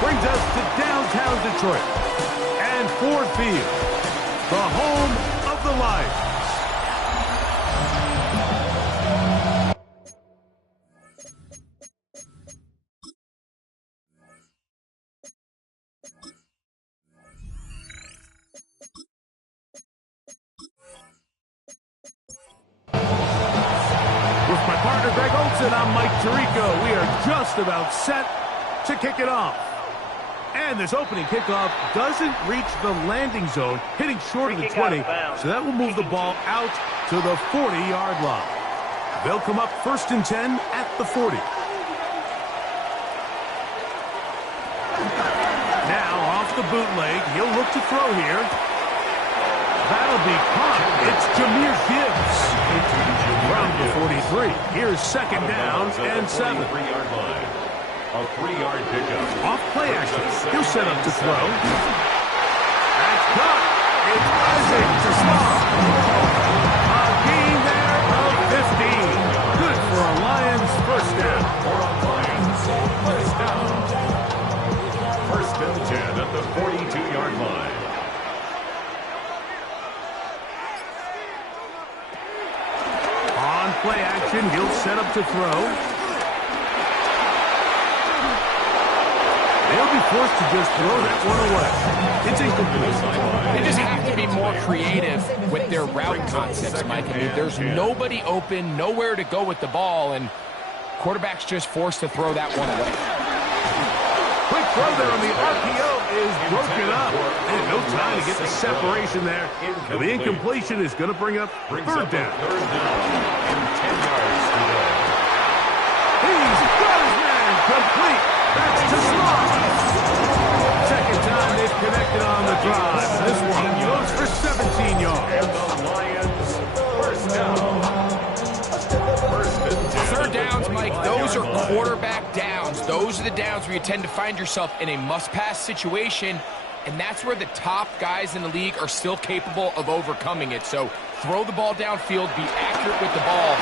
brings us to downtown Detroit and Ford Field, the home of the Lions. With my partner Greg Olson, I'm Mike Tirico. We are just about set to kick it off. And this opening kickoff doesn't reach the landing zone, hitting short of the 20, so that will move the ball out to the 40-yard line. They'll come up 1st and 10 at the 40. Now off the bootleg, he'll look to throw here. That'll be caught. It's Jahmyr Gibbs from the 43. Here's 2nd down and 7. A 3-yard pickup. Off play action. He'll set up to throw. That's caught. It's Isaac to stop. A gain there of 15. Good for a Lions 1st down. For a Lions 1st down. 1st and 10 at the 42-yard line. On play action, he'll set up to throw. They'll be forced to just throw that one away. It's incomplete. They just have to be more creative with their route concepts, Mike. I mean, there's nobody open, nowhere to go with the ball, and quarterback's just forced to throw that one away. Quick throw there on the RPO is broken up. And no time to get the separation there. And the incompletion is going to bring up 3rd down. And 10 yards to go. He's got his man complete. That's to Smart. 2nd time they've connected on the drive. This one goes for 17 yards. And the Lions 1st down. 1st and 10. 3rd downs, Mike, those are quarterback downs. Those are the downs where you tend to find yourself in a must-pass situation, and that's where the top guys in the league are still capable of overcoming it. So throw the ball downfield, be accurate with the ball.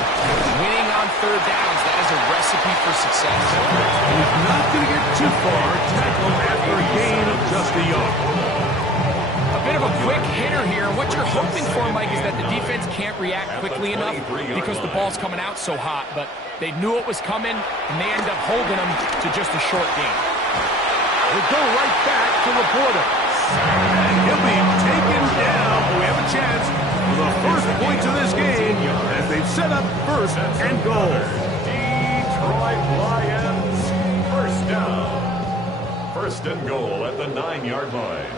Winning on 3rd downs, that is a recipe for success. He's not going to get too far. Tackle after a gain of just a yard. A bit of a quick hitter here. What you're hoping for, Mike, is that the defense can't react quickly enough because the ball's coming out so hot. But they knew it was coming, and they end up holding them to just a short gain. They go right back to Laporta. And he'll be taken down. We have a chance for the first points of this game as they've set up 1st and goal. Detroit Lions 1st down. 1st and goal at the 9-yard line.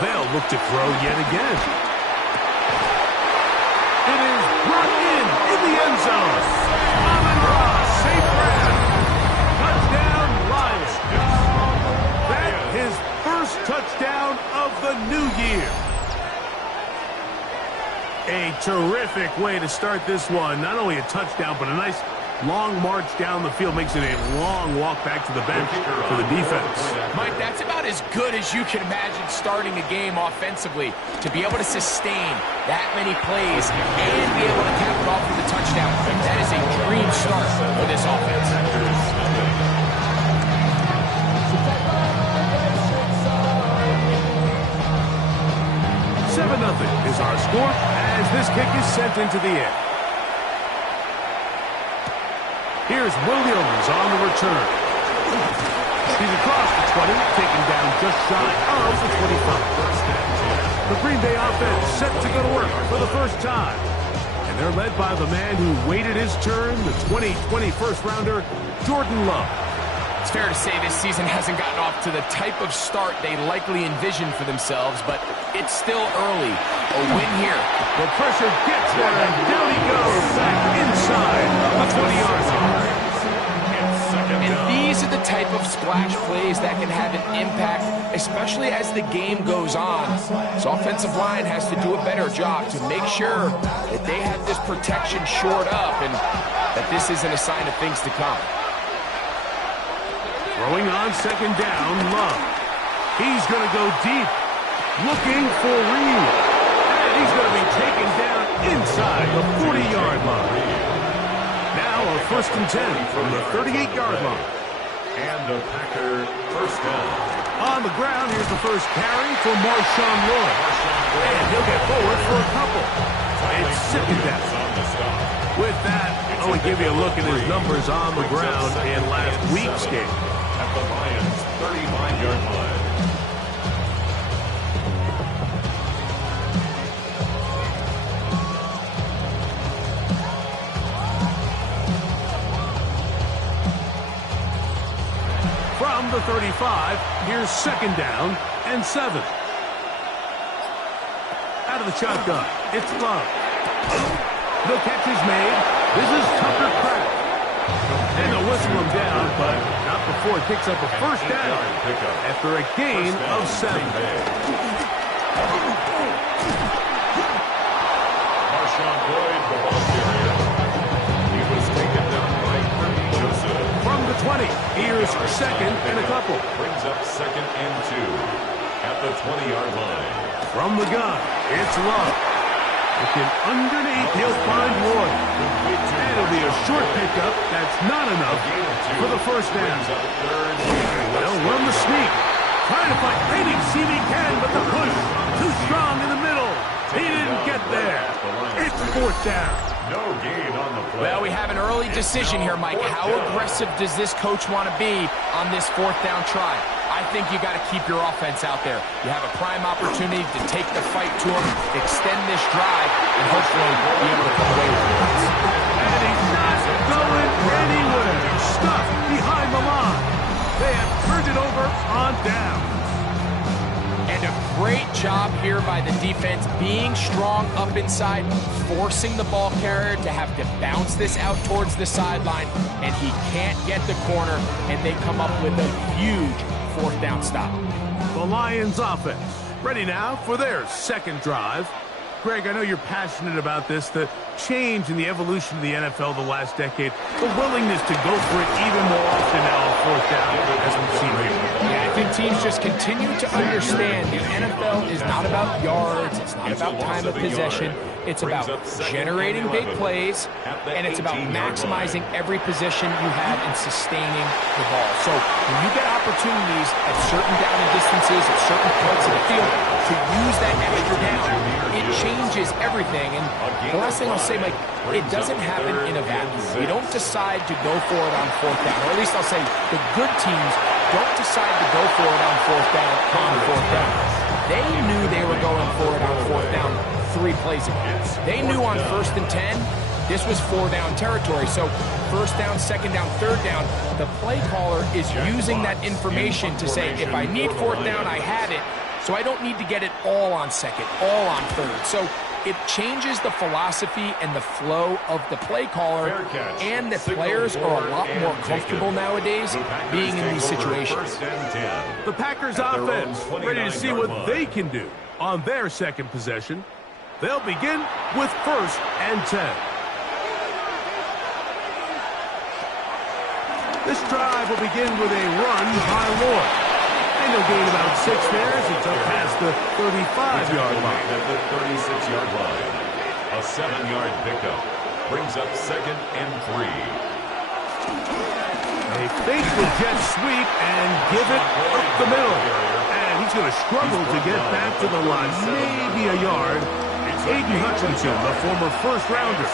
They'll look to throw yet again. It is brought in the end zone. Amon-Ra, safe grab. Touchdown, Lions. That his 1st touchdown of the new year. A terrific way to start this one. Not only a touchdown, but a nice long march down the field. Makes it a long walk back to the bench for the defense. Mike, that's about as good as you can imagine starting a game offensively. To be able to sustain that many plays and be able to cap it off with a touchdown, that is a dream start for this offense. 7-0 is our score as this kick is sent into the air. Here's Williams on the return. He's across the 20, taken down just shy of the 25. The Green Bay offense set to go to work for the 1st time. And they're led by the man who waited his turn, the 2020 first-rounder, Jordan Love. It's fair to say this season hasn't gotten off to the type of start they likely envisioned for themselves, but it's still early. A win here. The pressure gets there, and down he goes back inside the 20-yard line. And these are the type of splash plays that can have an impact, especially as the game goes on. So offensive line has to do a better job to make sure that they have this protection shored up and that this isn't a sign of things to come. Throwing on 2nd down, Love. He's going to go deep, looking for Reed. And he's going to be taken down inside the 40-yard line. Now a 1st and 10 from the 38-yard line. And a Packer first down. On the ground, here's the first carry for Marshawn Lloyd. And he'll get forward for a couple. It's second down. With that, I want to give you a look at his numbers on the ground in last week's game. At the Lions' 35-yard line. From the 35, here's second down and 7. Out of the shotgun, it's Love. The catch is made. This is Tucker Kraft. And they'll whistle him down, but not before it picks up a first down after a gain of 7. Marshawn Lloyd, the ball carrier. He was taken down by Kirby Joseph. From the 20, here's second and a couple. Brings up second and 2 at the 20-yard line. From the gun, it's Love. Looking underneath, he'll find Lloyd. And it'll be a short pickup. That's not enough for the first down. They'll run the sneak. Trying to find Brady, see if he can, but the push too strong in the middle. He didn't get there. It's fourth down. No gain on the play. Well, we have an early decision here, Mike. How aggressive does this coach want to be on this fourth down try? I think you got to keep your offense out there. You have a prime opportunity to take the fight to him, extend this drive, and hopefully be able to come away with it. And he's not going anywhere. Stuck behind the line. They have turned it over on down. And a great job here by the defense, being strong up inside, forcing the ball carrier to have to bounce this out towards the sideline, and he can't get the corner, and they come up with a huge fourth down stop. The Lions offense ready now for their second drive. Greg, I know you're passionate about this, the change in the evolution of the NFL the last decade, the willingness to go for it even more often now on fourth down, as we've seen here. Yeah, I think teams just continue to understand the NFL is not about yards, it's not about time of possession, it's about generating big plays, and it's about maximizing every possession you have and sustaining the ball. So when you get opportunities at certain down and distances, at certain parts of the field, to use that extra down, it changes everything. And the last thing I'll say, Mike, it doesn't happen in a vacuum. We don't decide to go for it on fourth down, or at least I'll say the good teams don't decide to go for it on fourth down. They knew they were going for it on fourth down 3 plays ago. They knew on 1st and 10, this was 4-down territory. So first down, second down, third down, the play caller is using that information to say, if I need fourth down, I had it. So I don't need to get it all on second, all on third. So it changes the philosophy and the flow of the play caller, and the players are a lot more comfortable nowadays being in these situations. The Packers offense ready to see what they can do on their second possession. They'll begin with 1st and 10. This drive will begin with a run by Lloyd. And he'll gain about 6 there as it's up past the 35-yard line. At the 36-yard line. A 7-yard pickup. Brings up second and 3. A fake the jet sweep and give it up the middle. And he's going to struggle to get back to the line. Maybe a yard. Aiden Hutchinson, the former first-rounder,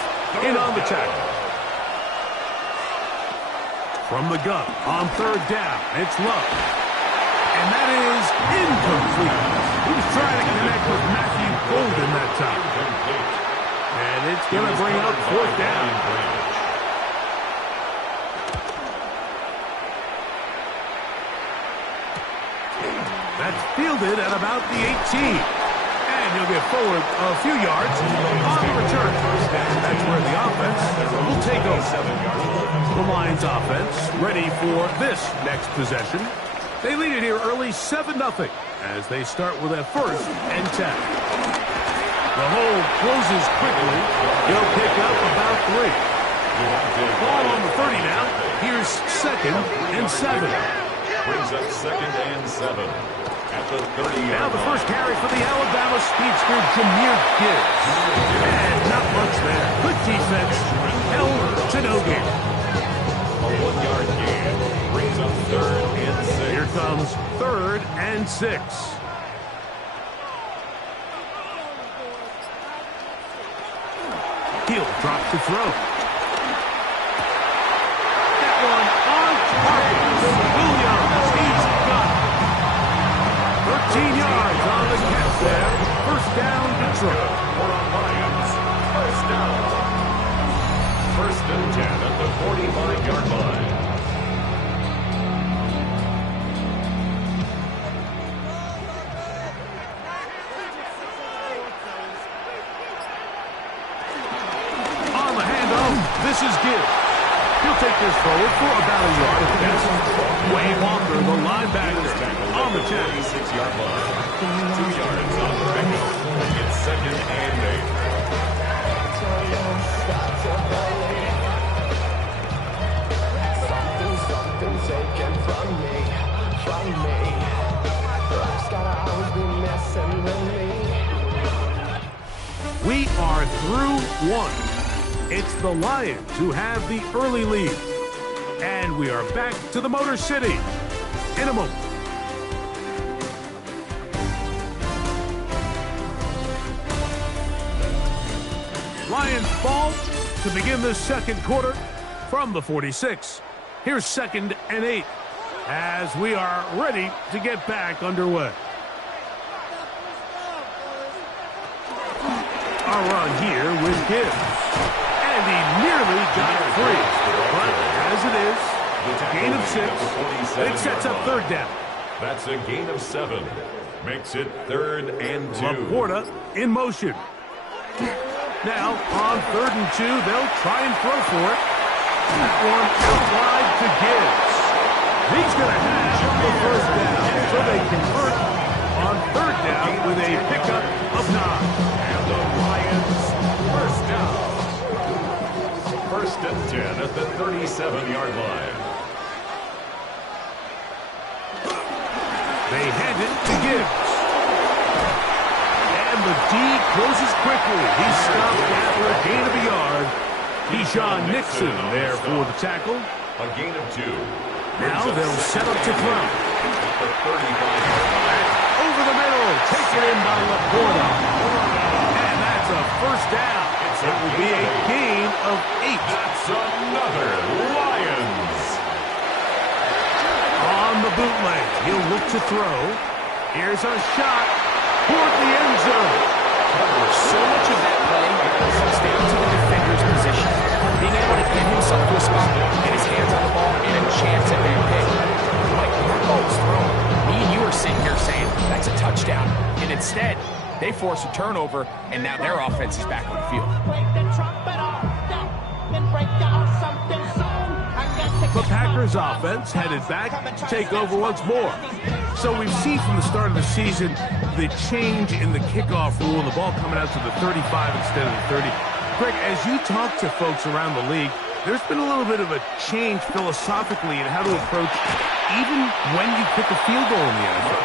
in on the tackle. From the gun, on 3rd down, it's Love. And that is incomplete. He was trying to connect with Matthew Golden that time. And it's going to bring up 4th down. That's fielded at about the 18. And he'll get forward a few yards on the return. That's where the offense will take over. The Lions offense ready for this next possession. They lead it here early 7-0 as they start with a 1st and 10. The hole closes quickly. He'll pick up about 3. Ball on the 30 now. Here's 2nd and 7. Brings up 2nd and 7. At the 30. Now the first carry for the Alabama speedster, Jahmyr Gibbs. And not much there. Good defense. Held to no gain. A 1-yard gain. Brings up becomes 3rd and 6. Hill drops the throw. That one on target. Williams, he's got it. 13 yards on the catch there. First down, Detroit. For the Lions, first down. 1st and 10 at the 45-yard line. On the handoff, this is Gibbs. He'll take this forward for about a yard. Way Walker, the linebacker, on the 36-yard line. 2 yards on the pickup. It's 2nd and 8. Something's taken from me. Life's gotta always be messing with me. We are through one. It's the Lions who have the early lead. And we are back to the Motor City in a moment. Lions ball to begin the second quarter from the 46. Here's 2nd and 8 as we are ready to get back underway. A run here with Gibbs. And he nearly got it free. But as it is, gain of 6. It sets up 3rd down. That's a gain of 7. Makes it 3rd and 2. Laporta in motion. Now, on 3rd and 2, they'll try and throw for it. That one out wide to Gibbs. He's going to have the 1st down. So they convert on 3rd down with a pickup of 9. And the Lions first down. 1st and 10 at the 37-yard line. They hand it to Gibbs. And the D closes quickly. He's stopped after a gain of a yard. Deshaun Nixon there for the tackle. A gain of 2. Now they'll set up to throw. The 35-yard line. Over the middle. Taken in by Laporta. And that's a 1st down. It will be a gain of 8. That's another Lions. On the bootleg, he'll look to throw. Here's a shot toward the end zone. So much of that play comes down to the defender's position. Being able to get himself to a spot, get his hands on the ball, and a chance at that pick. Like, that ball was thrown. Me and you are sitting here saying, that's a touchdown. And instead, they force a turnover, and now their offense is back on the field. The Packers offense headed back to take over once more. So we've seen from the start of the season the change in the kickoff rule and the ball coming out to the 35 instead of the 30. Greg, as you talk to folks around the league, there's been a little bit of a change philosophically in how to approach even when you kick a field goal in the NFL.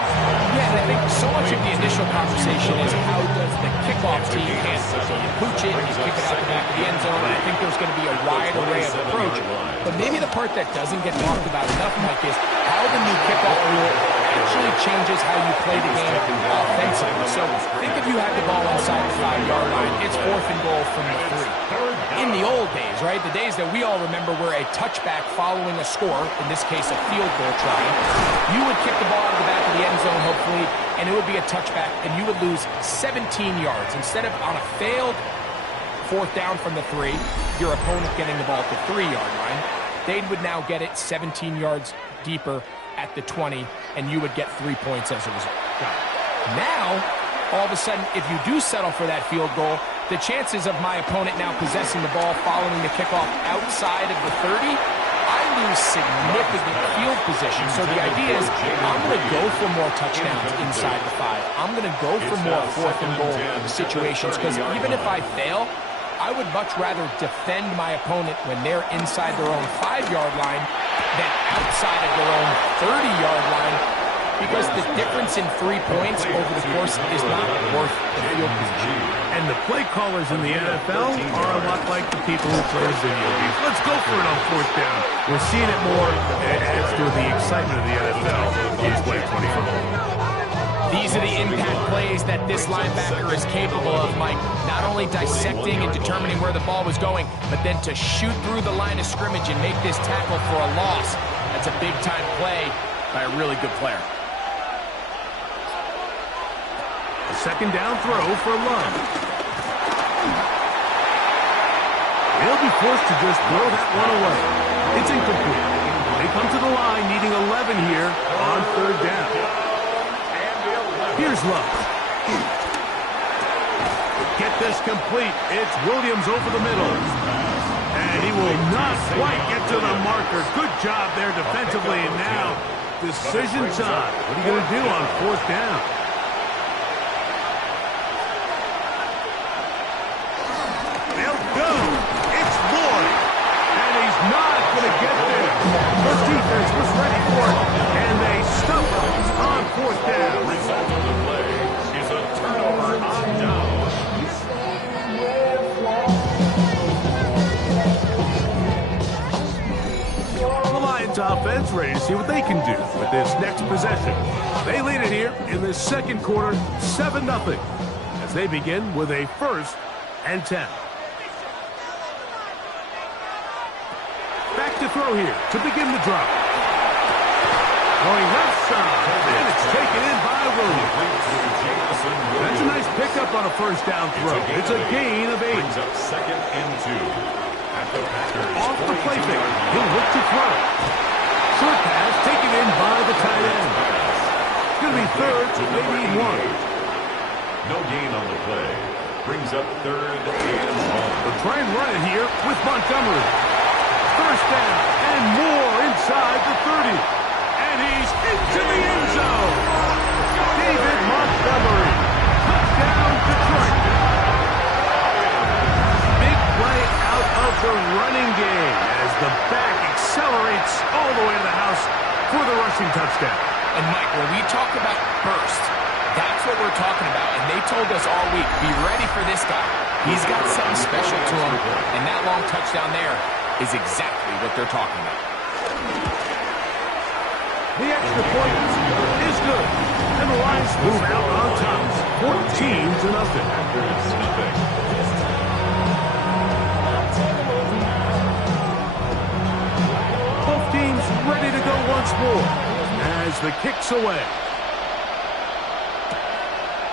Yeah, and I think so much of the initial conversation is how does the kickoff team handle it? So you pooch it, you kick it out the back of the end zone, and I think there's going to be a wide array of approach. But maybe the part that doesn't get talked about enough, Mike, is how the new kickoff rule actually changes how you play the game offensively. So think if you have the ball inside the 5-yard line, it's 4th and goal from the 3. In the old days, right, the days that we all remember were a touchback following a score, in this case a field goal try, you would kick the ball out of the back of the end zone, hopefully, and it would be a touchback, and you would lose 17 yards. Instead of on a failed 4th down from the 3, your opponent getting the ball at the 3-yard line, they would now get it 17 yards deeper at the 20, and you would get 3 points as a result. Now, all of a sudden, if you do settle for that field goal, the chances of my opponent now possessing the ball following the kickoff outside of the 30, I lose significant field position. So the idea is I'm going to go for more touchdowns inside the 5. I'm going to go for more 4th and goal situations because even if I fail, I would much rather defend my opponent when they're inside their own 5-yard line than outside of their own 30-yard line because the difference in 3 points over the course is not worth the field position. And the play callers in the NFL are a lot like the people who play video games. Let's go for it on 4th down. We're seeing it more, and it adds to the excitement of the NFL in 2024. These are the impact plays that this linebacker is capable of, Mike. Not only dissecting and determining where the ball was going, but then to shoot through the line of scrimmage and make this tackle for a loss. That's a big-time play by a really good player. A 2nd down throw for Love. He'll be forced to just throw that one away. It's incomplete. They come to the line needing 11 here on 3rd down. Here's Love. Get this complete. It's Williams over the middle. And he will not quite get to the marker. Good job there defensively. And now, decision time. What are you going to do on 4th down? They'll go. It's Lloyd. And he's not going to get there. The defense was ready for it. And they stop it on 4th down. Result of the play is a turnover on down. The Lions offense ready to see what they can do with this next possession. They lead it here in the 2nd quarter, 7-0, as they begin with a 1st and 10. Back to throw here to begin the drive. Going left side, and it's taken in by Williams. That's a nice pickup on a 1st down throw. It's a gain of 8. Brings up 2nd and 2. At the Packers. Off the play fake, he'll look to throw. Short pass taken in by the tight end. It's going to be 3rd, they need 1. No gain on the play. Brings up 3rd and 1. They'll try and run it here with Montgomery. 1st down and more inside the 30. And he's into the end zone. David Montgomery. Touchdown, Detroit. Big play out of the running game as the back accelerates all the way to the house for the rushing touchdown. And, Mike, when we talk about burst, that's what we're talking about. And they told us all week, be ready for this guy. He's got something special to him. And that long touchdown there is exactly what they're talking about. The extra point is good. And the Lions move out on top. 14-0. Both teams ready to go once more as the kick's away.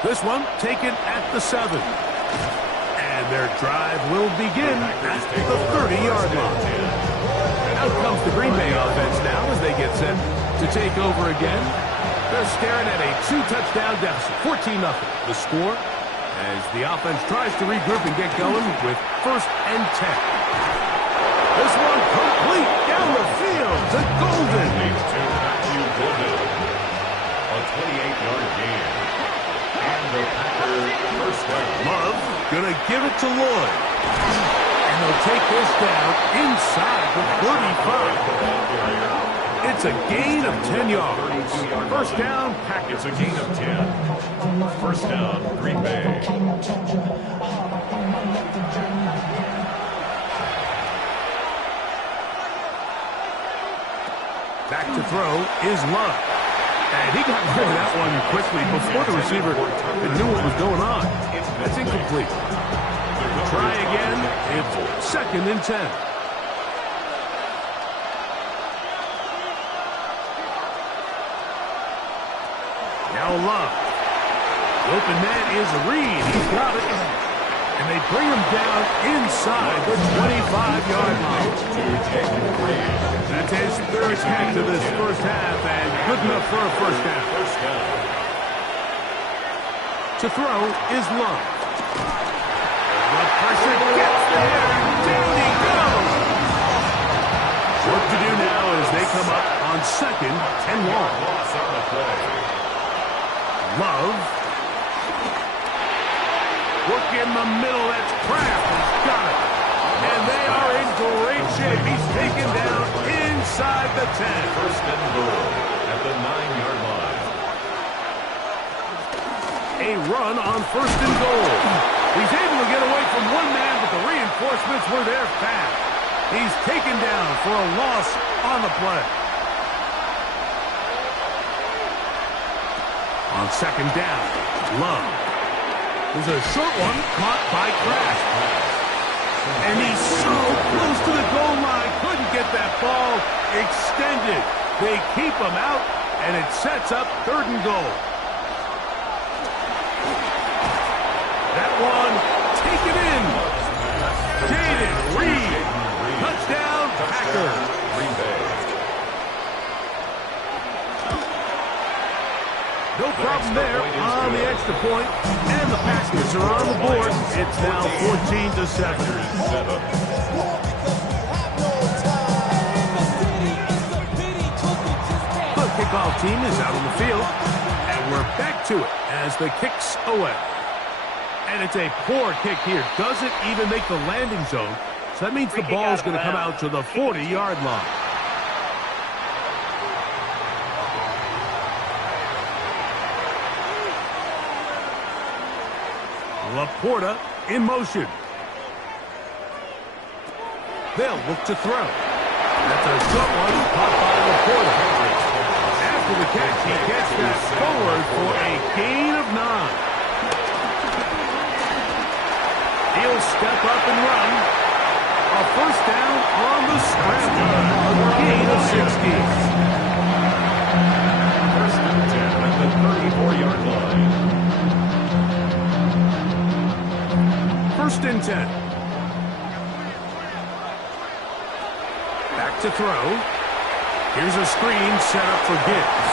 This one taken at the 7. And their drive will begin at the 30-yard line. Out comes the Green Bay offense now as they get set to take over again. They're staring at a 2-touchdown deficit, 14-0. The score as the offense tries to regroup and get going with 1st and 10. This one complete down the field to Golden. A 28-yard gain. And the Packers 1st down. Love gonna give it to Lloyd. And they'll take this down inside the 35. It's a gain of 10 yards. 1st down, Packers. It's a gain of 10. 1st down, Green Bay. Back to throw is Love. And he got rid of that one quickly before the receiver knew what was going on. That's incomplete. Try again. It's 2nd and 10. Now Love. The open man is Reed. He's got it. And they bring him down inside the 25-yard line. That's his 3rd catch of this 1st half, and good enough for a 1st down. To throw is Love. The pressure gets there. Down he goes. Work to do now as they come up on 2nd and 1. Loss on the play. Love. Work in the middle. That's Kraft. He's got it. And they are in great shape. He's taken down inside the 10. 1st and goal at the 9-yard line. a run on first and goal. He's able to get away from one man, but the reinforcements were there fast. He's taken down for a loss on the play. On second down, Love. There's a short one caught by Kraft. And he's so close to the goal line, couldn't get that ball extended. They keep him out, and it sets up third and goal. That one, taken in. Jaden Reed, touchdown, Packers. No problem there on the extra point, and the Packers are on the board. It's now 14-7. The kickoff team is out on the field, and we're back to it as the kick's away. And it's a poor kick here. Doesn't even make the landing zone, so that means the ball's going to come out to the 40-yard line. Laporta in motion. They'll look to throw. That's a short one caught by Laporta. After the catch, he gets that forward for a gain of 9. He'll step up and run. A first down on the scramble. A gain of 16. First and 10 at the 34-yard line. First and 10. Back to throw. Here's a screen set up for Gibbs.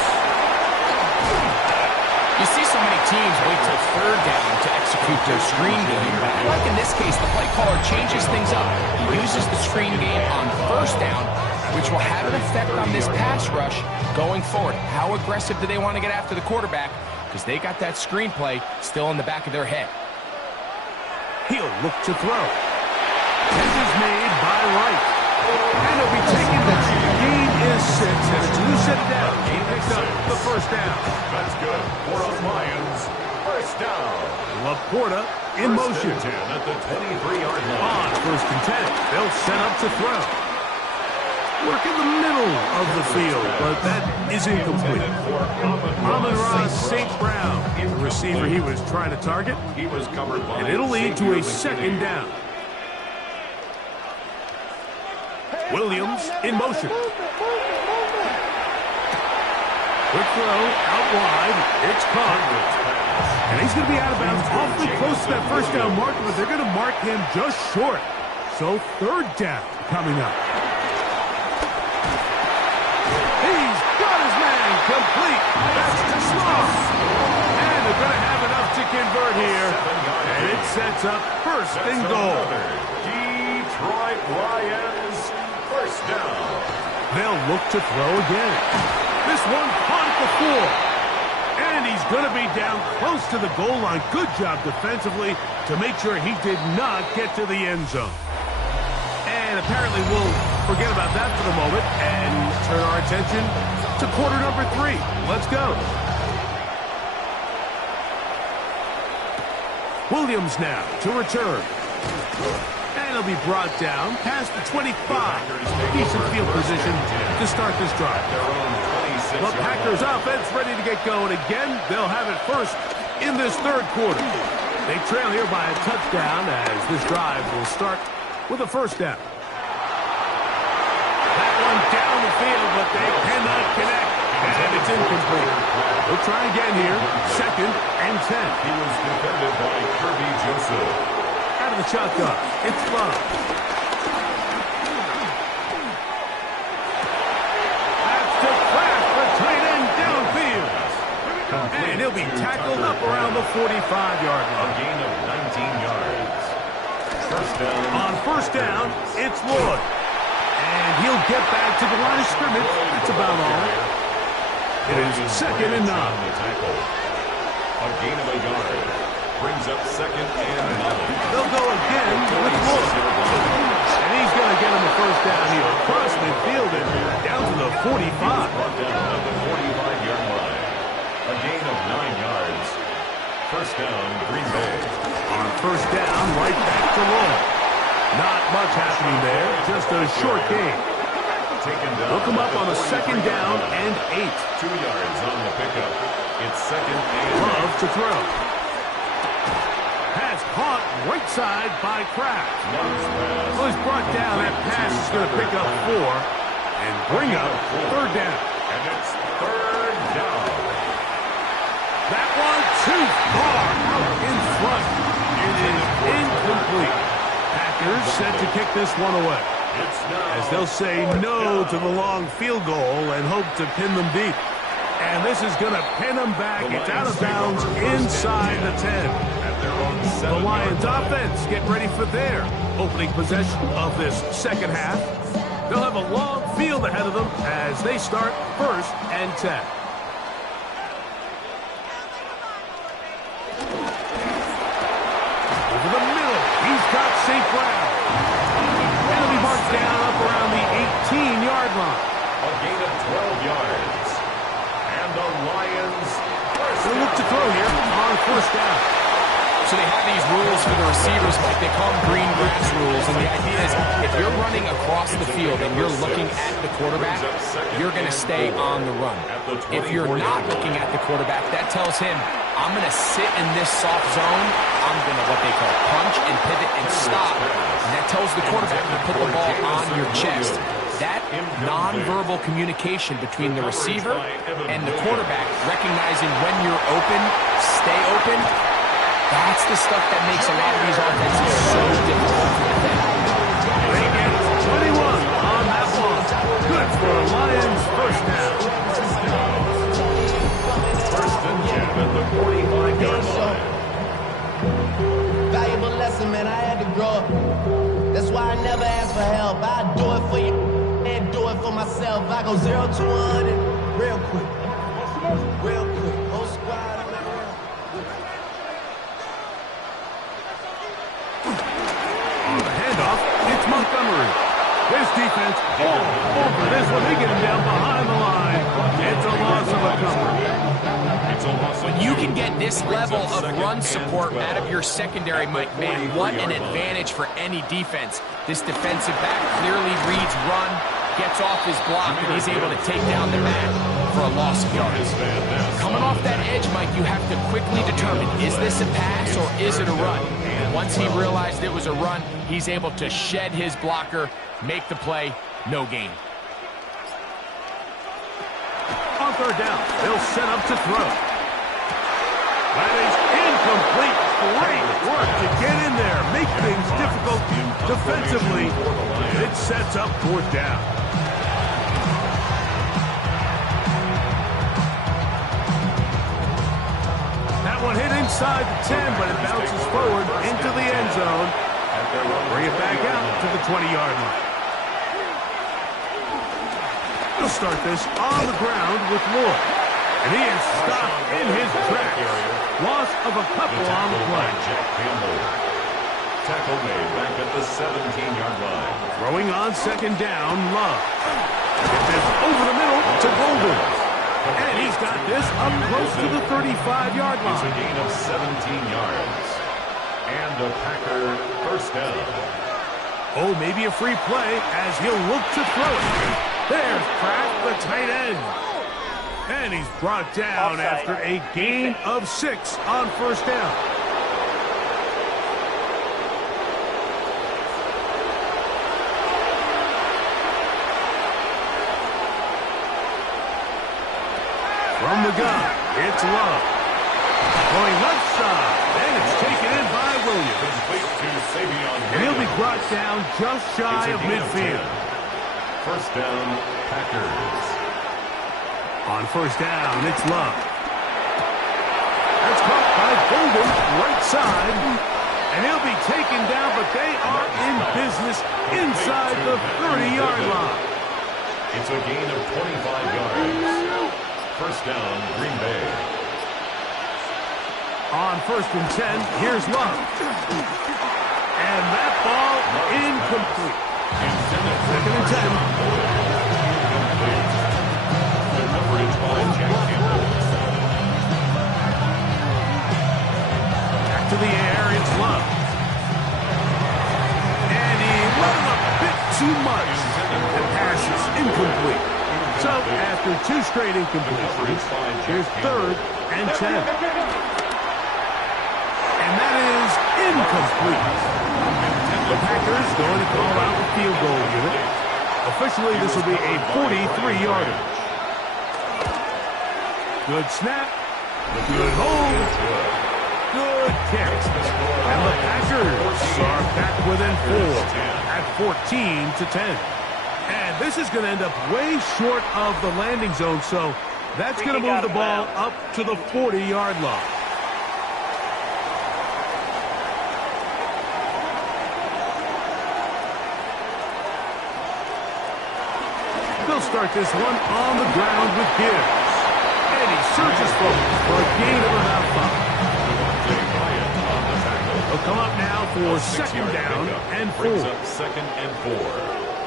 You see so many teams wait till third down to execute their screen game. Like in this case, the play caller changes things up. He uses the screen game on first down, which will have an effect on this pass rush going forward. How aggressive do they want to get after the quarterback? Because they got that screen play still in the back of their head. He'll look to throw. This is made by Wright. And he'll be taking the gain is 6, and it's a new set down. He picks up the first down. That's good for the Lions. First down. Laporta in motion. First and 10 at the 23-yard line. On first and 10, they'll set up to throw. Work in the middle of the field, but that is incomplete. Amon-Ra St. Brown, the receiver he was trying to target, He was covered by and it'll lead to a second down. Williams in motion. Quick throw out wide. It's caught. And he's going to be out of bounds awfully close to that first down mark, but they're going to mark him just short. So third down coming up. He's got his man complete. That's the slot. And they're going to have enough to convert here. And it sets up first and goal. Detroit Lions. First down. They'll look to throw again. This one caught at the 4. And he's going to be down close to the goal line. Good job defensively to make sure he did not get to the end zone. And apparently we'll forget about that for the moment and turn our attention to quarter number 3. Let's go. Williams now to return. And he'll be brought down past the 25. Decent field position to start this drive. The Packers offense ready to get going again. They'll have it first in this third quarter. They trail here by a touchdown as this drive will start with a first down. That one down the field, but they cannot connect. And it's incomplete. We'll try again here. Second and 10. He was defended by Kirby Joseph. Out of the shotgun, it's Love. That's to Kraft, the tight end downfield. And he'll be tackled up around the 45-yard A line. gain of 19 yards. First down. On first down, it's Lloyd. And he'll get back to the line of scrimmage. That's about all. It is second and 9. The tackle. A gain of a yard. Brings up second and 9. They'll go again with Lloyd. And he's going to get him a first down here across midfield and down to the 45. Brought down at the 45-yard line. A gain of 9 yards. First First down, Green Bay. On first down, right back to Lloyd. Not much happening there, just a short gain. They'll come up on a second down and 8. 2 yards on the pickup. It's second and Love to throw. Pass caught right side by Kraft. Well, he's brought down. That pass is going to pick up 4 and bring up third down. And it's third down. That one too far out in front. It is incomplete. Packers set to kick this one away, as they'll say no to the long field goal and hope to pin them deep. And this is going to pin them back. It's out of bounds inside the 10. The Lions offense get ready for their opening possession of this second half. They'll have a long field ahead of them as they start first and 10. Over the middle, he's got St. Brown. And he'll be marked down up around the 18-yard line. A gain of 12 yards. And the Lions They'll look to throw here on first down. So they have these rules for the receivers, Mike. They call them green grass rules. And the idea is if you're running across the field and you're looking at the quarterback, you're going to stay on the run. If you're not looking at the quarterback, that tells him, I'm going to sit in this soft zone. I'm going to what they call punch and pivot and stop. And that tells the quarterback to put the ball on your chest. That nonverbal communication between the receiver and the quarterback, recognizing when you're open, stay open, that's the stuff that makes a lot of these offenses so difficult to defend. They get 21 on that one. Good for a Lions first down. First and 10 at the 45-yard line. Valuable lesson, man. I had to grow up. That's why I never ask for help. I do it for you and do it for myself. I go 0 to 100 real quick. Real quick. Whole squad on that real. On the handoff, it's Montgomery. This defense all over this one. They get him down behind the line. It's a loss of a couple. When you can get this level of run support out of your secondary, Mike, man, what an advantage for any defense. This defensive back clearly reads run, gets off his block, and he's able to take down the man for a loss of yards. Coming off that edge, Mike, you have to quickly determine, is this a pass or is it a run? And once he realized it was a run, he's able to shed his blocker, make the play, no gain. On third down, they'll set up to throw. That is incomplete. Great work to get in there, make things difficult defensively. It sets up fourth down. That one hit inside the 10, but it bounces forward into the end zone. Bring it back out to the 20-yard line. He'll start this on the ground with Lloyd. And he is stopped in his tracks. Loss of a couple on the play. Tackle made back at the 17-yard line. Throwing on second down, Love. Get this over the middle to Golden. And he's got this up close to the 35-yard It's a line. gain of 17 yards. And a Packer first down. Oh, maybe a free play as he'll look to throw it. There's Kraft, the tight end. And he's brought down after a gain of 6 on first down. From the gun, it's Love. Going left side, and it's taken in by Williams. Complete to Savion. And he'll be brought down just shy of midfield. First down, Packers. On first down, it's Love. That's caught by Golden, right side. And he'll be taken down, but they are in business inside the 30-yard line. It's a gain of 25 yards. First down, Green Bay. On first and 10, here's Love. And that ball incomplete. Second and 10. The coverage by Jack Campbell. After 2 straight incompletions, here's 3rd and 10. And that is incomplete. The Packers going to call out the field goal unit. Officially, this will be a 43-yarder. Good snap. Good hold. Good kick. And the Packers are back within 4 at 14-10. And this is going to end up way short of the landing zone, so that's going to move the ball up to the 40-yard line. They'll start this one on the ground with Gibbs. And he surges forward for a gain of about 5. He'll come up now for 2nd down and 4. Second and 4.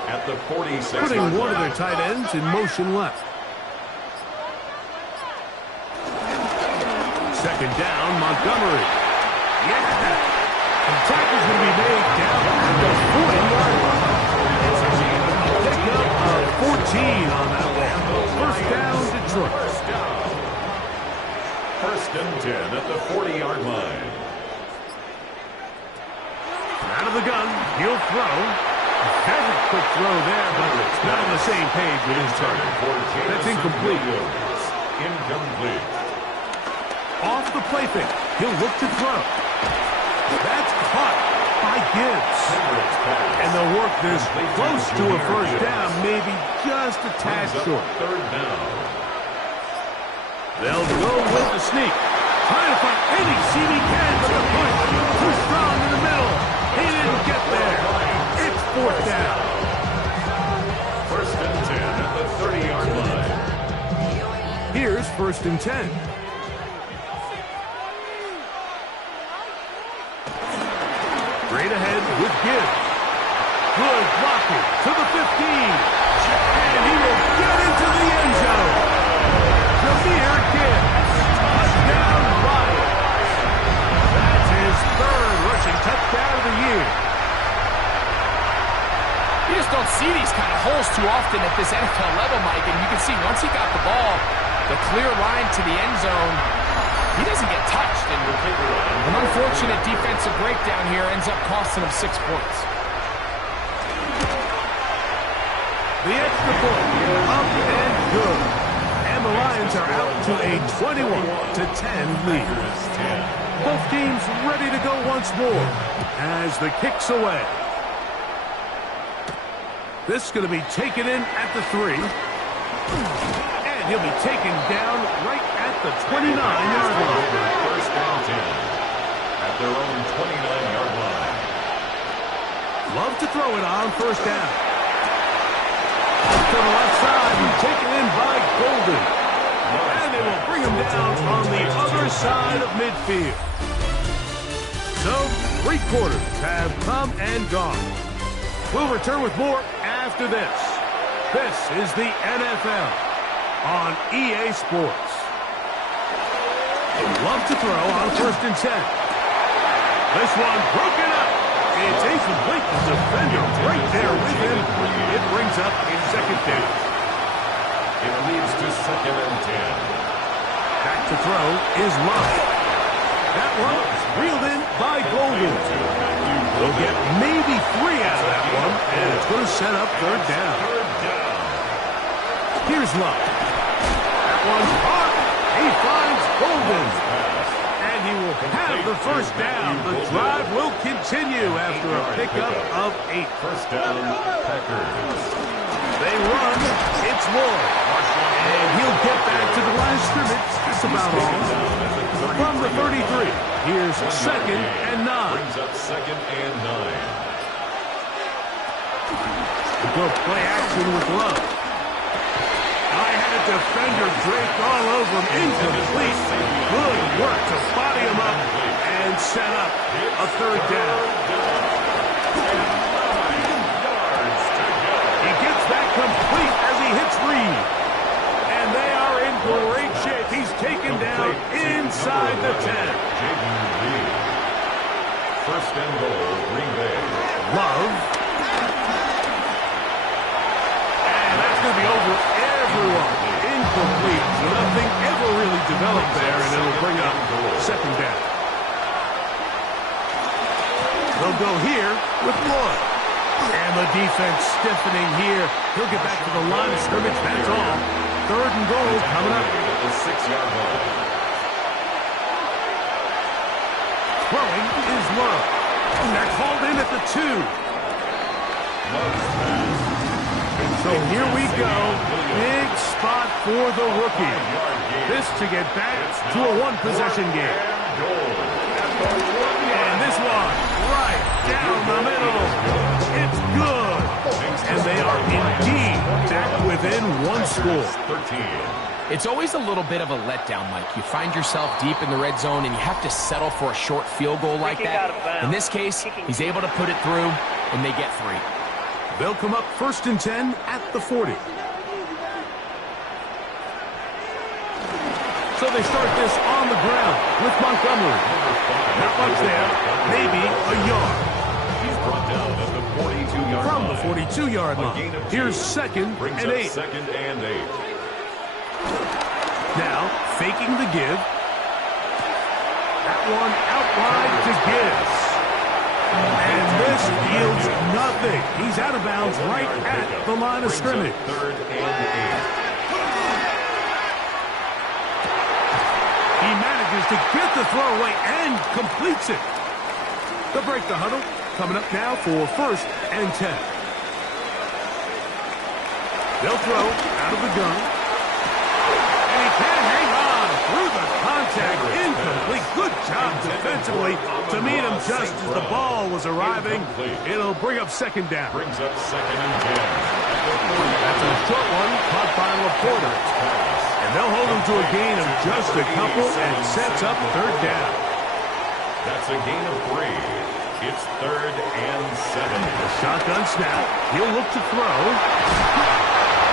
At the 46. Putting one of their tight ends in motion left. 2nd down, Montgomery. Yeah. The tackle's going to be made down at the 40-yard line. Pick up of 14 on that one. 1st down, Detroit. 1st and 10 at the 40-yard line. Out of the gun, he'll throw. Very quick throw there, but it's not on the same page with his target. That's incomplete. Incomplete. Off the play fake. He'll look to throw. That's caught by Gibbs. And they'll work this close to a 1st down, maybe just a tad short. 3rd down. They'll go with the sneak. Trying to find any seam he can, but the push too strong in the middle. He didn't get there. It's 4th down. 1st and 10 at the 30-yard line. Here's 1st and 10. Straight ahead with Gibbs. Good blocking to the 15. And he will get into the end zone. Jameer Gibbs. Touchdown, Lions. That's his 3rd rushing touchdown of the year. You just don't see these kind of holes too often at this NFL level, Mike. And you can see once he got the ball, the clear line to the end zone, he doesn't get touched. And an unfortunate defensive breakdown here ends up costing him 6 points. The extra point, up and good. And the Lions are out to a 21-10 lead. Both teams ready to go once more as the kick's away. This is going to be taken in at the 3. And he'll be taken down right at the 29-yard line. 1st and 10 at their own 29-yard line. Love to throw it on 1st down. To the left side and taken in by Golden. And they will bring him down on the other side of midfield. So, 3 quarters have come and gone. We'll return with more after this. This is the NFL on EA Sports. Love to throw on 1st and 10. This one broken up. It's incomplete. The defender right there with him. It brings up a 2nd down. It leads to 2nd and 10. Back to throw is Love. That one is reeled in by Golden. They'll get maybe 3 out of that one, and it's going to set up 3rd down. Here's Love. That one's hard. He finds Golden. And he will have the 1st down. The drive will continue after a pickup of 8. 1st down, Packers. They run. It's Lloyd. And he'll get back to the line of scrimmage. That's about all. From the 33, here's 2nd and 9. Brings up 2nd and 9. Go play action with Love. I had a defender draped all over him. Incomplete. Good work to body him up and set up a 3rd down. He gets that complete as he hits Reed. And they are in great shape. He's taken down inside the 10. 1st and goal, Green Bay. Love. And that's going to be over everyone incomplete. Nothing ever really developed there, and it'll bring up second down. They'll go here with Lloyd. And the defense stiffening here. He'll get back to the line of scrimmage. That's all. Third and goal coming up. At the 6-yard line. Throwing is Love. And they're called in at the 2. So here we go. Big spot for the rookie. This to get back to a one-possession game. And this one right down the middle. It's good. And they are indeed back within one score. It's always a little bit of a letdown, Mike. You find yourself deep in the red zone, and you have to settle for a short field goal like that. In this case, he's able to put it through, and they get 3. They'll come up 1st and 10 at the 40. So they start this on the ground with Montgomery. Not much there, maybe a yard. He's brought down at the 42-yard line. From the 42-yard line. Here's 2nd and 8. 2nd and 8. Now, faking the give. That one out wide to Gibbs. And this yields nothing. He's out of bounds right at the line of scrimmage. 3rd and 8. He manages to get the throw away and completes it. They'll break the huddle. Coming up now for 1st and 10. They'll throw out of the gun. And he can hang on through the contact. Incomplete. Good job defensively to meet him just as the ball was arriving. It'll bring up 2nd down. Brings up 2nd and 10. That's a short one caught by Laporta. And they'll hold him to a gain of just a couple and sets up 3rd down. That's a gain of 3. It's 3rd and 7. The shotgun snap. He'll look to throw.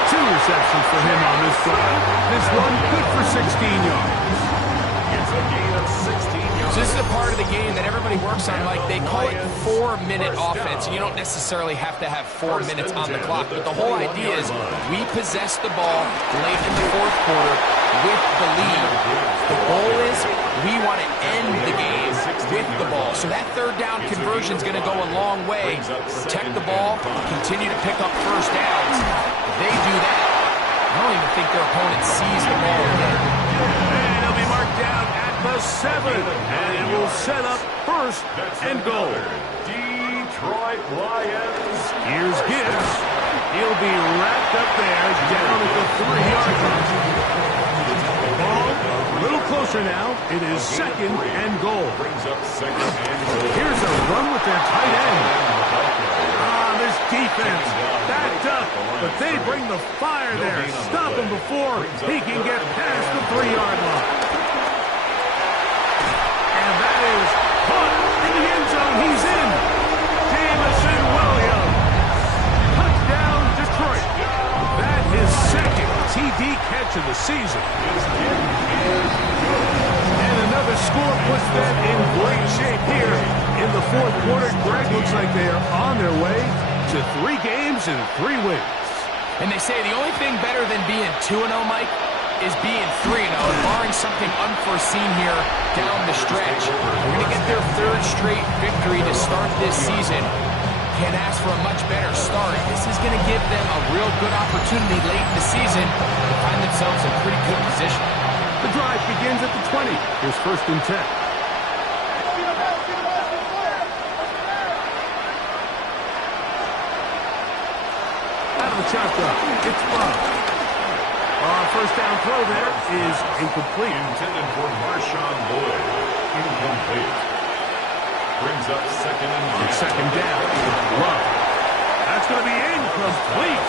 2 receptions for him on this drive. This one good for 16 yards. It's a gain of 16 yards. So this is a part of the game that everybody works on, Mike. They call it 4-minute offense. You don't necessarily have to have 4 minutes on the clock, but the whole idea is we possess the ball late in the 4th quarter with the lead. The goal is we want to end the game with the ball. So that 3rd down conversion is going to go a long way. Protect the ball, continue to pick up 1st downs. If they do that, I don't even think their opponent sees the ball again. And it'll be marked down at the 7. And it will set up 1st and goal. Detroit Lions. Here's Gibbs. He'll be wrapped up there down at the 3-yard line. Ball a little closer now. It is 2nd and goal. Brings up 2nd and goal. Here's a run with their tight end. This defense backed up, but they bring the fire there. Stop him before he can get past the 3-yard line. And that is caught in the end zone. He's in. Jamison Williams. Touchdown, Detroit. That is 2nd TD catch of the season. And another score puts them in great shape here in the 4th quarter. Greg, looks like they are on their way to 3 games and 3 wins. And they say the only thing better than being 2-0, Mike, is being 3-0, barring something unforeseen here down the stretch. They're going to get their 3rd straight victory to start this season. Can't ask for a much better start. This is going to give them a real good opportunity late in the season to find themselves in pretty good position. The drive begins at the 20. Here's 1st and 10. Out of the shotgun, it's Love. First down throw there is incomplete. Intended for Marshawn Lloyd. Incomplete. Brings up 2nd and 10. It's 2nd down. Love. That's going to be incomplete.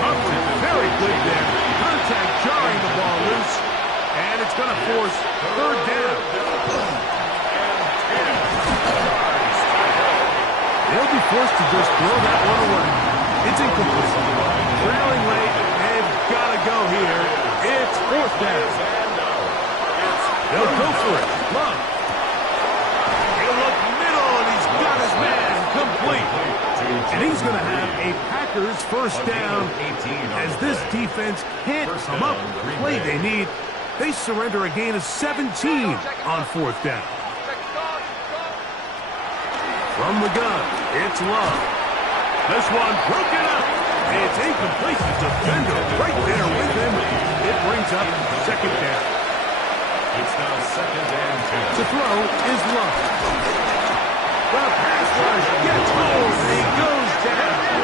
Coverage very good there. Contact jarring the ball loose. And it's going to force 3rd down. They'll be forced to just throw that one away. It's incomplete. Trailing late. They've got to go here. It's 4th down. They'll go for it. Love. He'll look middle, and he's got his man complete. And he's going to have a pack Packers first down. As this defense can't come up with the play they need, they surrender a gain of 17 on fourth down. From the gun, it's Love. This one broken up. It's incomplete. The defender right there with him. It brings up second down. It's now second and 10. To throw is Love. The pass rush gets home. He goes down.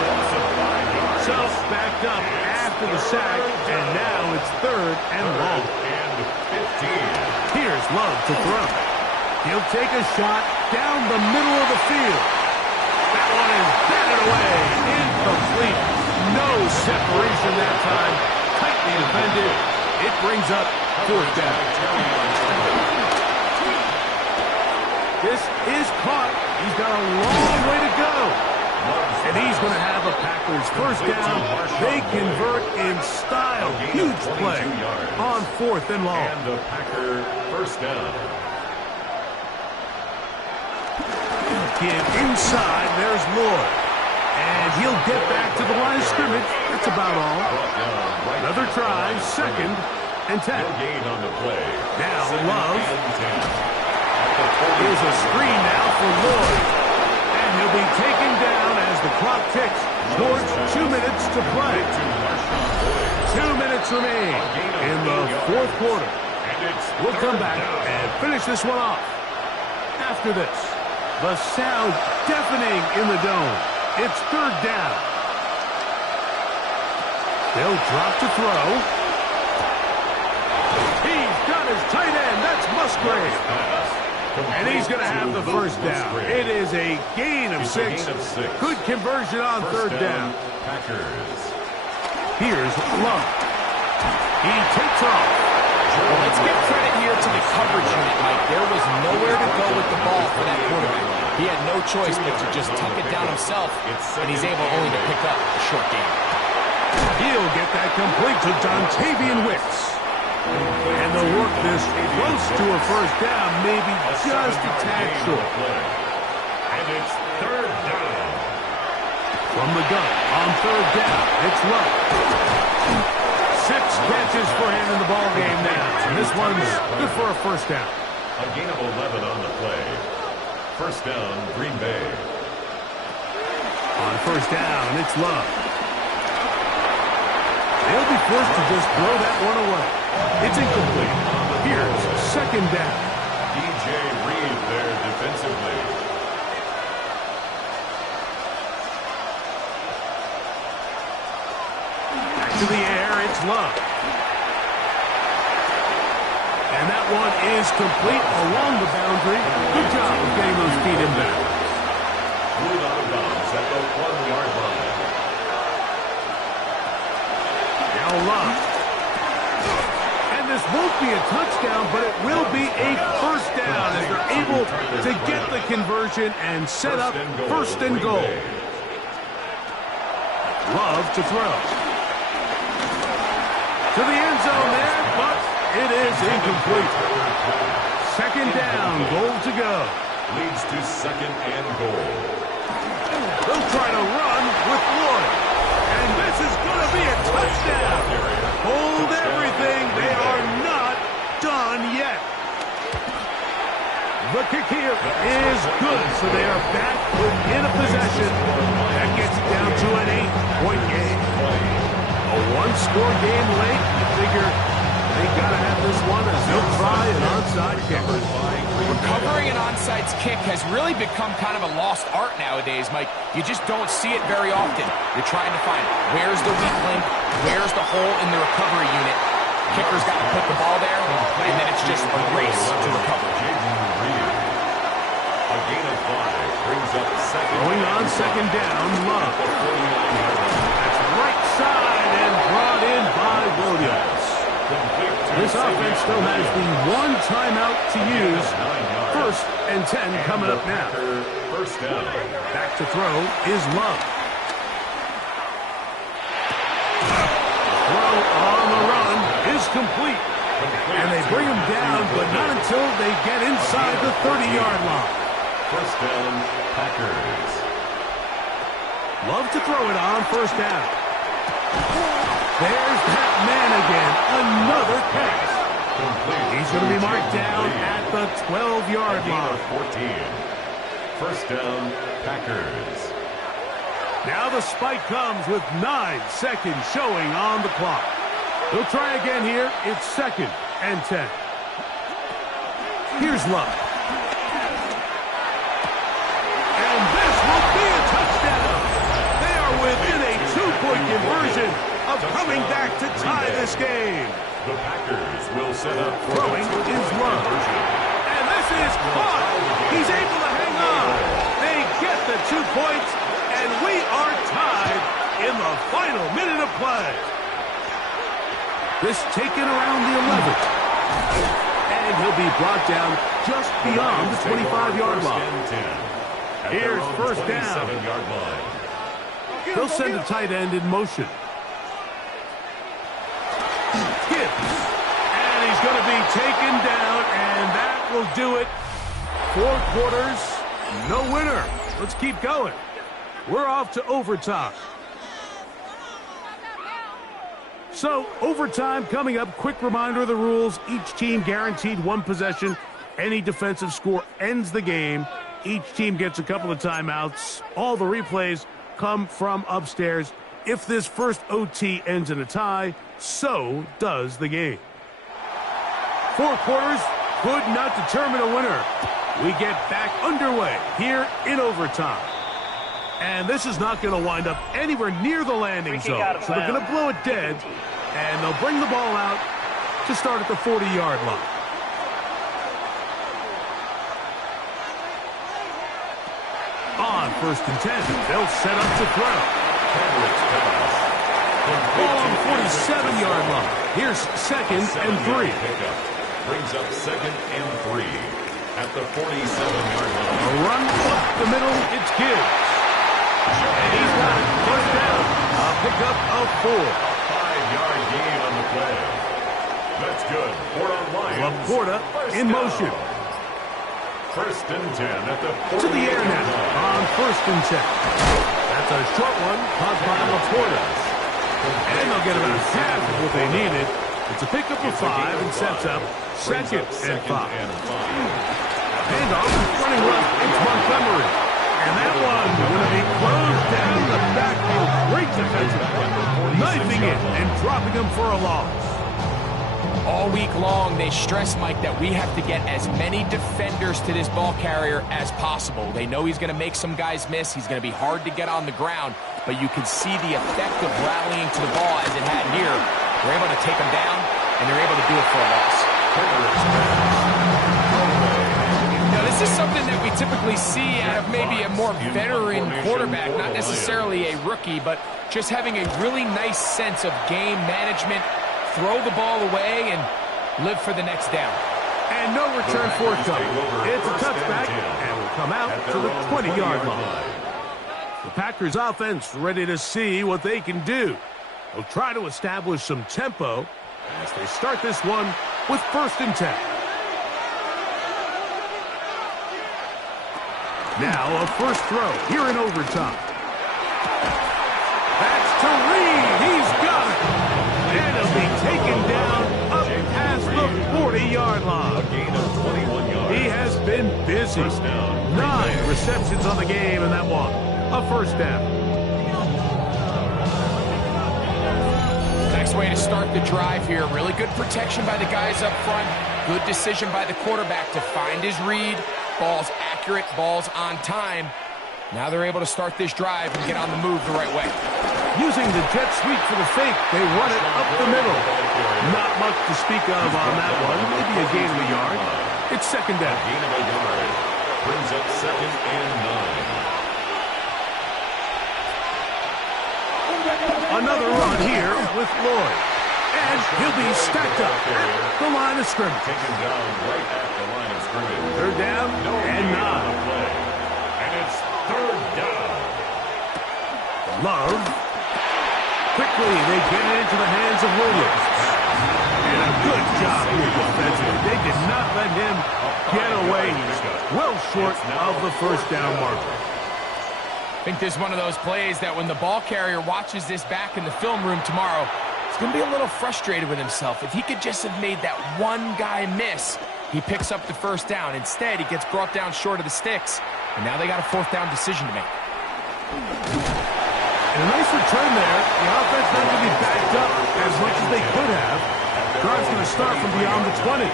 So backed up after the sack, and now it's third and long. And 15. Here's Love to throw. He'll take a shot down the middle of the field. That one is batted away. Incomplete. No separation that time. Tightly defended. It brings up fourth down. This is caught. He's got a long way to go. And he's going to have a Packers first down. They convert in style. Huge play on fourth and long. And the Packer first down. Give inside. There's Lloyd. And he'll get back to the line of scrimmage. That's about all. Another try. Second and 10. On the play. Now Love. Here's a screen now for Lloyd. And he'll be taken down as the clock ticks towards 2 minutes to play. 2 minutes remain in the fourth quarter. We'll come back and finish this one off. After this, the sound deafening in the dome. It's third down. They'll drop to throw. He's got his tight end. That's Musgrave. And he's going to have the first down. It is a gain of 6. Good conversion on third down. Packers. Here's Love. He takes off. Well, let's give credit here to the coverage unit, Mike. There was nowhere to go with the ball for that quarterback. He had no choice but to just tuck it down himself, and he's able only to pick up a short gain. He'll get that complete to Dontavian Wicks. And they'll work this close to a first down, maybe just a tad short. And it's third down. From the gun, on third down, it's Love. 6 catches for him in the ball game now. And this one's good for a first down. A gain of 11 on the play. First down, Green Bay. On first down, it's Love. They'll be forced to just throw that one away. It's incomplete. Here's second down. DJ Reed there defensively. Back to the air, it's Love. And that one is complete along the boundary. Good job of getting those feet in back. Ruled out of bounds at the 1-yard line. Now Love. And this won't be a touchdown, but it will be a first down as they're able to get the conversion and set up first and goal. Love to throw. To the end zone there, but it is incomplete. Second down, goal to go. Leads to second and goal. They'll try to run with Lloyd. And this is going to be a touchdown. Hold everything. They are not done yet. The kick here is good, so they are back within a possession. That gets it down to an 8-point game. A one-score game late. You figure they got to have this one as they'll try an onside kick. Recovering an onside kick has really become kind of a lost art nowadays, Mike. You just don't see it very often. You're trying to find where's the weak link, where's the hole in the recovery unit. Kicker's got to put the ball there, and then it's just a race to recover. A gain of 5 brings up second. Going on second down, Love. That's right side and brought in by Williams. This offense still has the one timeout to use. First and 10 coming up now. First down. Back to throw is Love. Throw on the run is complete. And they bring him down, but not until they get inside the 30-yard line. First down, Packers. Love to throw it on first down. There's that man again. Another pass. He's going to be marked down at the 12-yard line. 14. First down, Packers. Now the spike comes with 9 seconds showing on the clock. He'll try again here. It's 2nd and 10. Here's Love. And this will be a touchdown. They are within a 2-point conversion of coming back to tie this game. The Packers will set up for Throwing is Love. And this is caught. He's able to hang on. They get the 2 points, and we are tied in the final minute of play. This taken around the 11th. And he'll be brought down just beyond the 25-yard line. Here's first down. They'll send a tight end in motion. Gibbs. And he's going to be taken down, and that will do it. 4 quarters, no winner. Let's keep going. We're off to overtime. So, overtime coming up. Quick reminder of the rules. Each team guaranteed 1 possession. Any defensive score ends the game. Each team gets a couple of timeouts. All the replays come from upstairs. If this first OT ends in a tie, so does the game. 4 quarters could not determine a winner. We get back underway here in overtime. And this is not going to wind up anywhere near the landing zone. So they're going to blow it dead, and they'll bring the ball out to start at the 40-yard line. On 1st and 10, they'll set up to throw. Ball on 47-yard line. Here's 2nd and 3. Brings up 2nd and 3 at the 47-yard line. A run up the middle. It's Gibbs. And he's got it. First down. A pickup of 4. A 5-yard gain on the play. That's good. Laporta in motion. 1st and 10 at the 40-yard line. To the air now on 1st and 10. That's a short one caused by Laporta. And they'll get about half of what they needed. It's a pickup of 5 and sets up 2nd and 5. Handoff running left. It's Montgomery. And that one going to be closed down the backfield. Great defensive play. Knifing it and dropping him for a loss. All week long, they stress, Mike, that we have to get as many defenders to this ball carrier as possible. They know he's going to make some guys miss. He's going to be hard to get on the ground. But you can see the effect of rallying to the ball as it had here. They're able to take him down, and they're able to do it for a loss. Now, this is something that we typically see out of maybe a more veteran quarterback, not necessarily a rookie, but just having a really nice sense of game management, throw the ball away, and live for the next down. And no return forthcoming. It's a touchback, and will come out to the 20-yard line. The Packers offense ready to see what they can do. They'll try to establish some tempo as they start this one with 1st and 10. Now a first throw here in overtime. That's to Reed. He's got it. And he'll be taken down up past the 40-yard line. A gain of 21 yards. He has been busy. 9 receptions on the game, and that one a first down. Nice way to start the drive here. Really good protection by the guys up front. Good decision by the quarterback to find his read. Ball's accurate, ball's on time. Now they're able to start this drive and get on the move the right way. Using the jet sweep for the fake, they run it up the middle. Not much to speak of on that one. Maybe a gain of a yard. It's 2nd down. Gain of a yard. Brings up 2nd and 9. Another run here with Lloyd. And he'll be stacked up at the line of scrimmage. Taken down right at the line of scrimmage. 3rd down and 9. And it's 3rd down. Love. Quickly, they get it into the hands of Williams. And a good job here defensively. They did not let him get away. He's well short of the first down marker. think this is one of those plays that when the ball carrier watches this back in the film room tomorrow, he's going to be a little frustrated with himself. If he could just have made that one guy miss, he picks up the first down. Instead, he gets brought down short of the sticks, and now they got a fourth down decision to make. And a nice return there. The offense not going to be backed up as much as they could have. Drive's going to start from beyond the 20.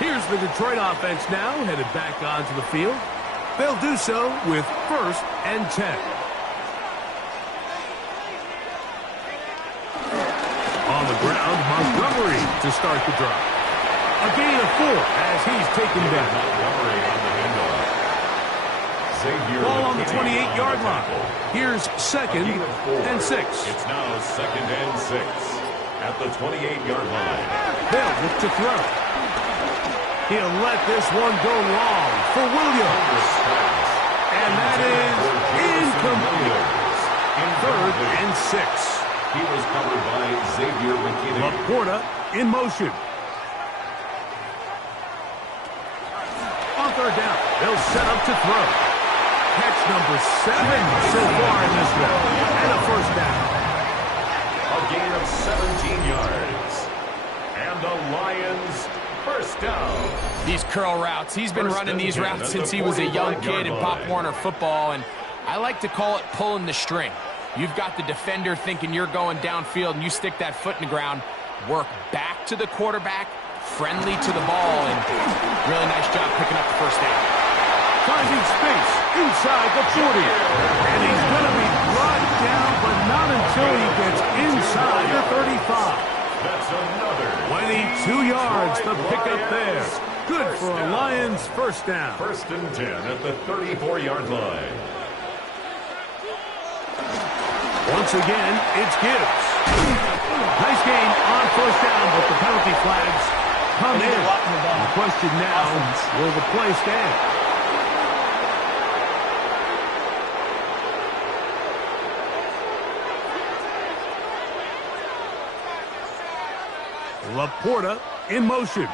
Here's the Detroit offense now, headed back onto the field. They'll do so with 1st and 10. On the ground, Montgomery to start the drive. A gain of 4 as he's taken down. Montgomery on the handoff. Ball on the 28-yard line. Here's 2nd and 6. It's now 2nd and 6 at the 28-yard line. They'll look to throw. He'll let this one go long for Williams. And that is incomplete. 3rd and 6. He was covered by Xavier McKinney. Laporta in motion. On 3rd down, they'll set up to throw. Catch number 7 so far in this one. And a first down. A gain of 17 yards. And the Lions first down. These curl routes, he's been running these routes since he was a young kid in Pop Warner football, and I like to call it pulling the string. You've got the defender thinking you're going downfield, and you stick that foot in the ground, work back to the quarterback, friendly to the ball, and really nice job picking up the first down. Finding space inside the 40. And he's going to be brought down, but not until he gets inside the 35. That's another 22 yards to pick up there. Good for a Lions first down. 1st and 10 at the 34-yard line. Once again, it's Gibbs. Nice game on first down, but the penalty flags come in. The question now, will the play stand? Laporta in motion.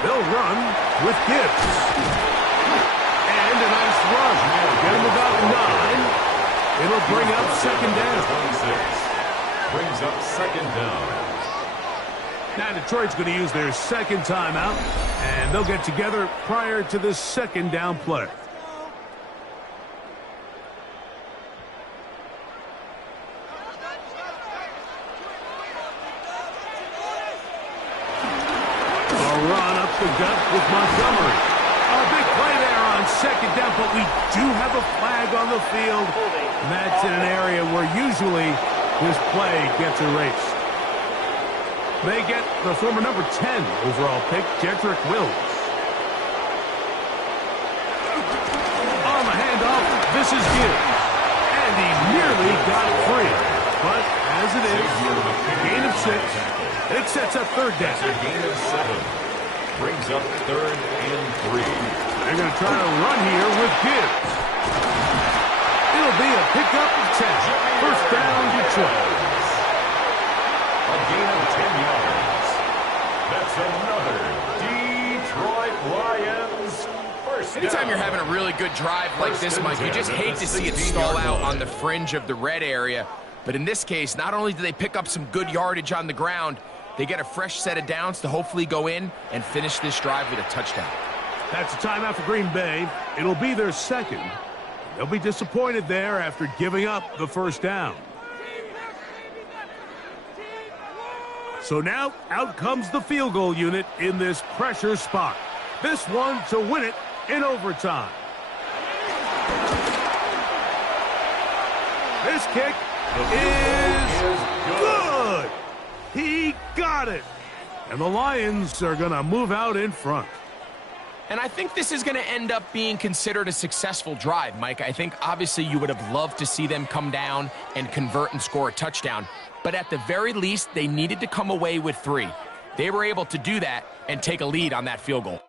They'll run with Gibbs. And a nice run. Get him about 9. It'll bring up 2nd down. 26 brings up 2nd down. Now Detroit's going to use their 2nd timeout, and they'll get together prior to the 2nd down play. The gut with Montgomery. A big play there on 2nd down, but we do have a flag on the field. And that's in an area where usually this play gets erased. They get the former number 10 overall pick, Jedrick Wills. On the handoff, this is Gibbs. And he nearly got free. But as it is, a gain of 6. It sets up 3rd down. A gain of 7. Brings up 3rd and 3. They're going to try to run here with Gibbs. It'll be a pickup of 10. First down, Detroit. A gain of 10 yards. That's another Detroit Lions first down. Anytime you're having a really good drive like this, Mike, you just hate to see it stall out on the fringe of the red area. But in this case, not only do they pick up some good yardage on the ground, they get a fresh set of downs to hopefully go in and finish this drive with a touchdown. That's a timeout for Green Bay. It'll be their 2nd. They'll be disappointed there after giving up the first down. So now, out comes the field goal unit in this pressure spot. This one to win it in overtime. This kick is good. He got it. And the Lions are going to move out in front. And I think this is going to end up being considered a successful drive, Mike. I think obviously you would have loved to see them come down and convert and score a touchdown. But at the very least, they needed to come away with 3. They were able to do that and take a lead on that field goal.